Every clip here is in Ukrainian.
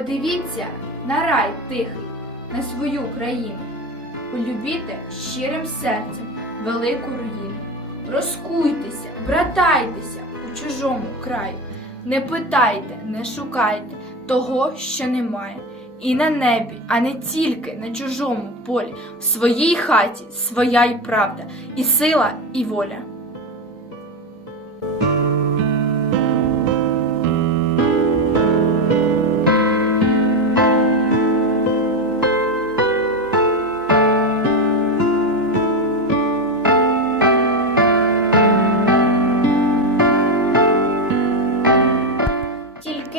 Подивіться на рай тихий, на свою країну. Полюбіте щирим серцем велику руїну. Розкуйтеся, братайтеся у чужому краю. Не питайте, не шукайте того, що немає. І на небі, а не тільки на чужому полі, в своїй хаті своя й правда, і сила, і воля.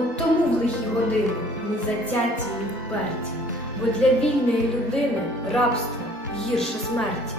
От тому в лихі години ми затяті і вперті, бо для вільної людини рабство гірше смерті.